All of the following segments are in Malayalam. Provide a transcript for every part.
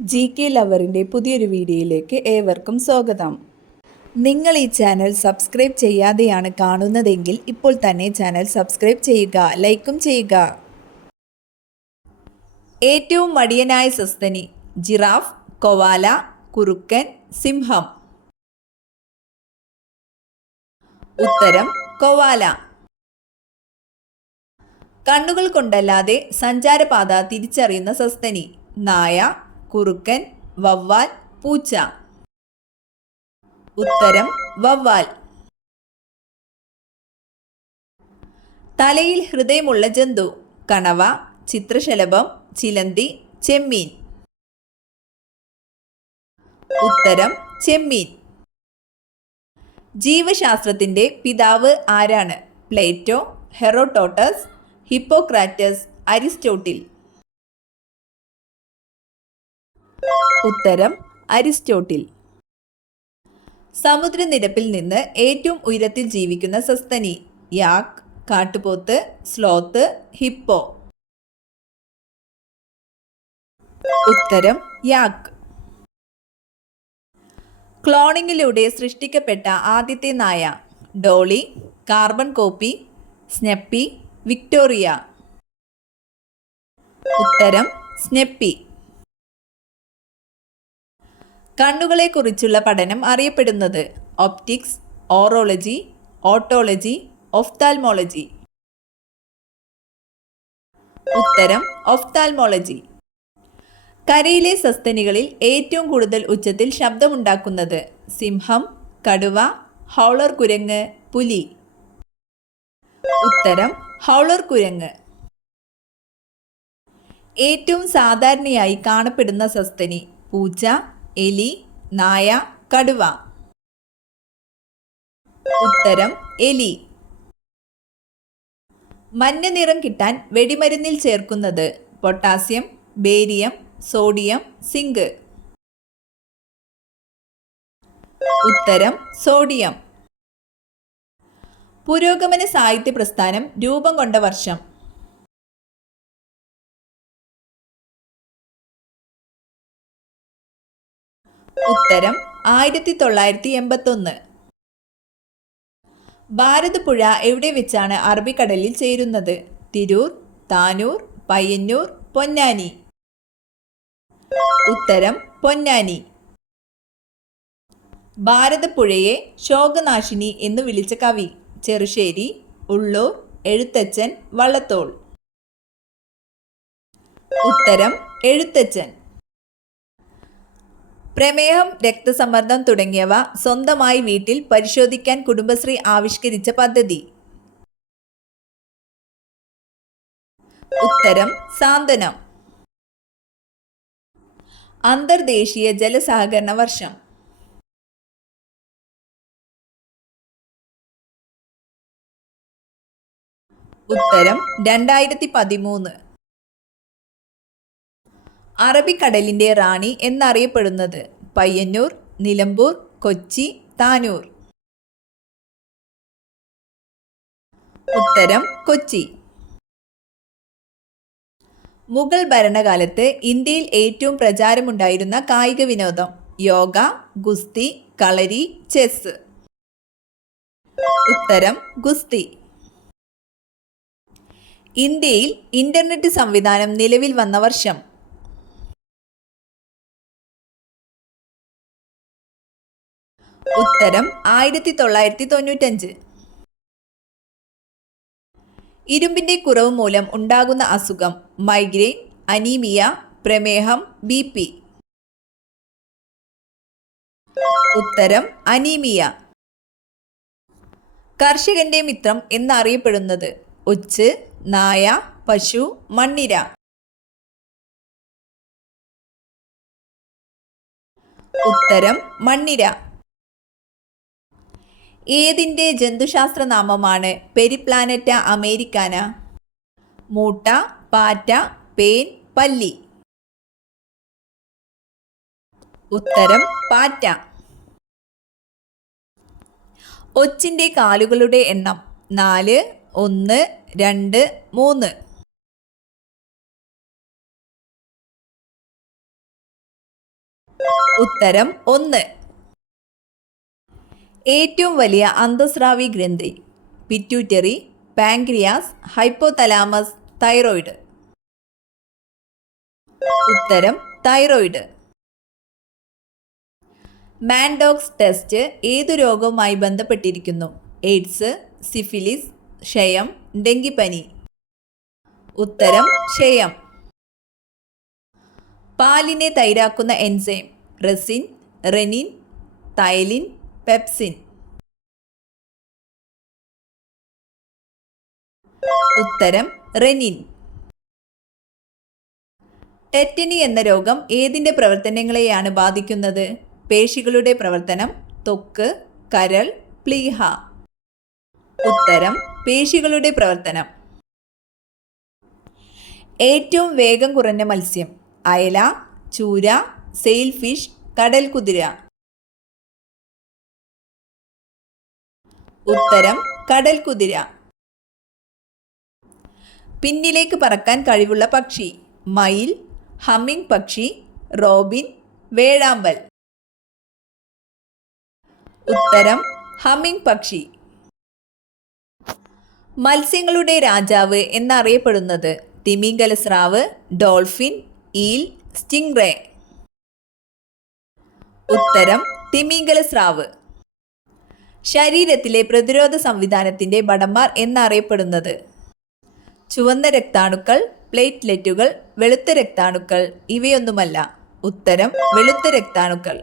GK ലവറിൻ്റെ പുതിയൊരു വീഡിയോയിലേക്ക് ഏവർക്കും സ്വാഗതം. നിങ്ങൾ ഈ ചാനൽ സബ്സ്ക്രൈബ് ചെയ്യാതെയാണ് കാണുന്നതെങ്കിൽ ഇപ്പോൾ തന്നെ ചാനൽ സബ്സ്ക്രൈബ് ചെയ്യുക, ലൈക്കും ചെയ്യുക. ഏറ്റവും മടിയനായ സസ്തനി: ജിറാഫ്, കൊവാല, കുറുക്കൻ, സിംഹം. ഉത്തരം കൊവാല. കണ്ണുകൾ കൊണ്ടല്ലാതെ സഞ്ചാരപാത തിരിച്ചറിയുന്ന സസ്തനി: നായ, കുറുക്കൻ, വവ്വാൽ, പൂച്ച. ഉത്തരം വവ്വാൽ. തലയിൽ ഹൃദയമുള്ള ജന്തു: കണവ, ചിത്രശലഭം, ചിലന്തി, ചെമ്മീൻ. ഉത്തരം ചെമ്മീൻ. ജീവശാസ്ത്രത്തിന്റെ പിതാവ് ആരാണ്? Plato, Herodotus, Hippocrates, Aristotle. ഉത്തരം അരിസ്റ്റോട്ടിൽ. സമുദ്രനിരപ്പിൽ നിന്ന് ഏറ്റവും ഉയരത്തിൽ ജീവിക്കുന്ന സസ്തനി: യാക്ക്, കാട്ടുപോത്ത്, സ്ലോത്ത്, ഹിപ്പോ. ഉത്തരം യാക്ക്. ക്ലോണിങ്ങിലൂടെ സൃഷ്ടിക്കപ്പെട്ട ആദ്യത്തെ നായ: ഡോളി, കാർബൺ കോപ്പി, സ്നെപ്പി, വിക്ടോറിയ. ഉത്തരം സ്നെപ്പി. കണ്ണുകളെക്കുറിച്ചുള്ള പഠനം അറിയപ്പെടുന്നത്: ഒപ്റ്റിക്സ്, ഓറോളജി, ഓട്ടോളജി, ഒഫ്താൽമോളജി. ഉത്തരം ഒഫ്താൽമോളജി. കരയിലെ സസ്തനികളിൽ ഏറ്റവും കൂടുതൽ ഉച്ചത്തിൽ ശബ്ദമുണ്ടാക്കുന്നത്: സിംഹം, കടുവ, ഹൗളർ കുരങ്ങ്, പുലി. ഉത്തരം ഹൗളർ കുരങ്ങ്. ഏറ്റവും സാധാരണയായി കാണപ്പെടുന്ന സസ്തനി: പൂച്ച, എലി, നായ, കടുവ. ഉത്തരം എലി. മഞ്ഞ നിറം കിട്ടാൻ വെടിമരുന്നിൽ ചേർക്കുന്നത്: പൊട്ടാസ്യം, ബേരിയം, സോഡിയം, സിങ്ക്. ഉത്തരം സോഡിയം. പുരോഗമന സാഹിത്യ പ്രസ്ഥാനം രൂപം കൊണ്ട വർഷം: ഉത്തരം 1981. ഭാരതപ്പുഴ എവിടെ വെച്ചാണ് അറബിക്കടലിൽ ചേരുന്നത്? തിരൂർ, താനൂർ, പയ്യന്നൂർ, പൊന്നാനി. ഉത്തരം പൊന്നാനി. ഭാരതപ്പുഴയെ ശോകനാശിനി എന്ന് വിളിച്ച കവി: ചെറുശ്ശേരി, ഉള്ളൂർ, എഴുത്തച്ഛൻ, വള്ളത്തോൾ. ഉത്തരം എഴുത്തച്ഛൻ. പ്രമേഹം, രക്തസമ്മർദ്ദം തുടങ്ങിയവ സ്വന്തമായി വീട്ടിൽ പരിശോധിക്കാൻ കുടുംബശ്രീ ആവിഷ്കരിച്ച പദ്ധതി: ഉത്തരം സാന്ത്വനം. അന്തർദേശീയ ജലസഹകരണ വർഷം: ഉത്തരം 2013. അറബിക്കടലിന്റെ റാണി എന്നറിയപ്പെടുന്നത്: പയ്യന്നൂർ, നിലമ്പൂർ, കൊച്ചി, താനൂർ. ഉത്തരം കൊച്ചി. മുഗൾ ഭരണകാലത്ത് ഇന്ത്യയിൽ ഏറ്റവും പ്രചാരമുണ്ടായിരുന്ന കായിക വിനോദം: യോഗ, ഗുസ്തി, കളരി, ചെസ്. ഉത്തരം ഗുസ്തി. ഇന്ത്യയിൽ ഇന്റർനെറ്റ് സംവിധാനം നിലവിൽ വന്ന വർഷം: ഉത്തരം 1995. ഇരുമ്പിന്റെ കുറവ് മൂലം ഉണ്ടാകുന്ന അസുഖം: മൈഗ്രെയിൻ, അനീമിയ, പ്രമേഹം, BP. ഉത്തരം അനീമിയ. കർഷകന്റെ മിത്രം എന്നറിയപ്പെടുന്നത്: ഒച്ച്, നായ, പശു, മണ്ണിര. ഉത്തരം മണ്ണിര. ഏതിൻ്റെ ജന്തുശാസ്ത്ര നാമമാണ് പെരിപ്ലാനറ്റ അമേരിക്കാന? മൂട്ട, പാറ്റ, പേൻ, പല്ലി. ഉത്തരം പാറ്റ. ഒച്ചിൻ്റെ കാലുകളുടെ എണ്ണം: 4, 1, 2, 3. ഉത്തരം 1. ഏറ്റവും വലിയ അന്തസ്രാവി ഗ്രന്ഥി? Pituitary, pancreas, hypothalamus, thyroid. ഉത്തരം തൈറോയിഡ്. മാൻഡോക്സ് ടെസ്റ്റ് ഏതു രോഗവുമായി ബന്ധപ്പെട്ടിരിക്കുന്നു? എയ്ഡ്സ്, സിഫിലിസ്, ക്ഷയം, ഡെങ്കിപ്പനി. ഉത്തരം ക്ഷയം. പാലിനെ തൈരാക്കുന്ന enzyme? Resin, rennin, ptyalin, pepsin. ഉത്തരം റെനിൻ. ടെറ്റനി എന്ന രോഗം ഏതിൻ്റെ പ്രവർത്തനങ്ങളെയാണ് ബാധിക്കുന്നത്? പേശികളുടെ പ്രവർത്തനം, ത്വക്ക്, കരൾ, പ്ലീഹ. ഉത്തരം പേശികളുടെ പ്രവർത്തനം. ഏറ്റവും വേഗം കുറഞ്ഞ മത്സ്യം? അയല, ചൂര, സെയിൽ ഫിഷ്, കടൽ കുതിര. ഉത്തരം കടൽ കുതിര. പിന്നിലേക്ക് പറക്കാൻ കഴിവുള്ള പക്ഷി? മയിൽ, ഹമ്മിങ് പക്ഷി, റോബിൻ, വേഴാമ്പൽ. ഉത്തരം ഹമ്മിങ് പക്ഷി. മത്സ്യങ്ങളുടെ രാജാവ് എന്നറിയപ്പെടുന്നത്? തിമിംഗല സ്രാവ്, ഡോൾഫിൻ, ഈൽ, സ്റ്റിംഗ്റേ. ഉത്തരം തിമിംഗല സ്രാവ്. ശരീരത്തിലെ പ്രതിരോധ സംവിധാനത്തിൻ്റെ ഭടന്മാർ എന്നറിയപ്പെടുന്നത്? ചുവന്ന രക്താണുക്കൾ, പ്ലേറ്റ്ലെറ്റുകൾ, വെളുത്ത രക്താണുക്കൾ. ഇവയൊന്നുമല്ല. ഉത്തരം വെളുത്ത രക്താണുക്കൾ.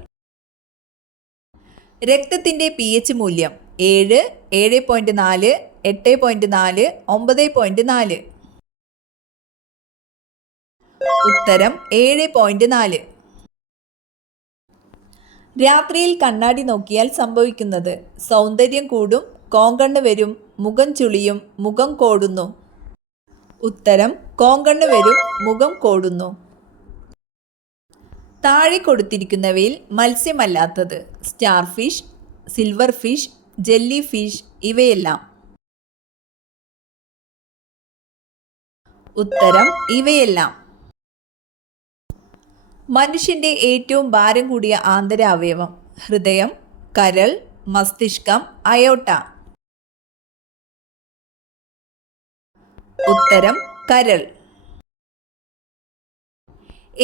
രക്തത്തിൻ്റെ pH മൂല്യം? 7, 7.4, 8.4, 9.4. ഉത്തരം 7.4. രാത്രിയിൽ കണ്ണാടി നോക്കിയാൽ സംഭവിക്കുന്നത്? സൗന്ദര്യം കൂടും, കോങ്കണ്ണ് വരും, മുഖം ചുളിയും, മുഖം കോടുന്നു. ഉത്തരം കോങ്കണ്ണ് വരും, മുഖം കോടുന്നു. താഴെ കൊടുത്തിരിക്കുന്നവയിൽ മത്സ്യമല്ലാത്തത്? Starfish, silverfish, jellyfish. ഇവയെല്ലാം. ഉത്തരം ഇവയെല്ലാം. മനുഷ്യൻ്റെ ഏറ്റവും ഭാരം കൂടിയ ആന്തരാവയവം? ഹൃദയം, കരൾ, മസ്തിഷ്കം, അയോട്ട. ഉത്തരം കരൾ.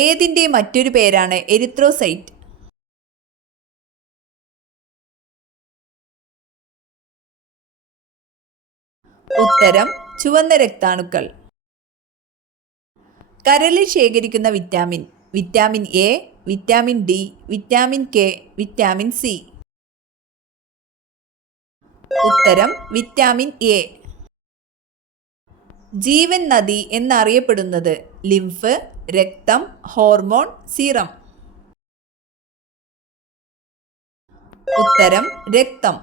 ഏതിൻ്റെ മറ്റൊരു പേരാണ് എരിത്രോസൈറ്റ്? ഉത്തരം ചുവന്ന രക്താണുക്കൾ. കരളിൽ ശേഖരിക്കുന്ന vitamin? Vitamin A, vitamin D, vitamin K, vitamin C. ഉത്തരം വിറ്റാമിൻ എ. ജീവൻ നദി എന്നറിയപ്പെടുന്നത്? ലിംഫ്, രക്തം, ഹോർമോൺ, സീറം. ഉത്തരം രക്തം.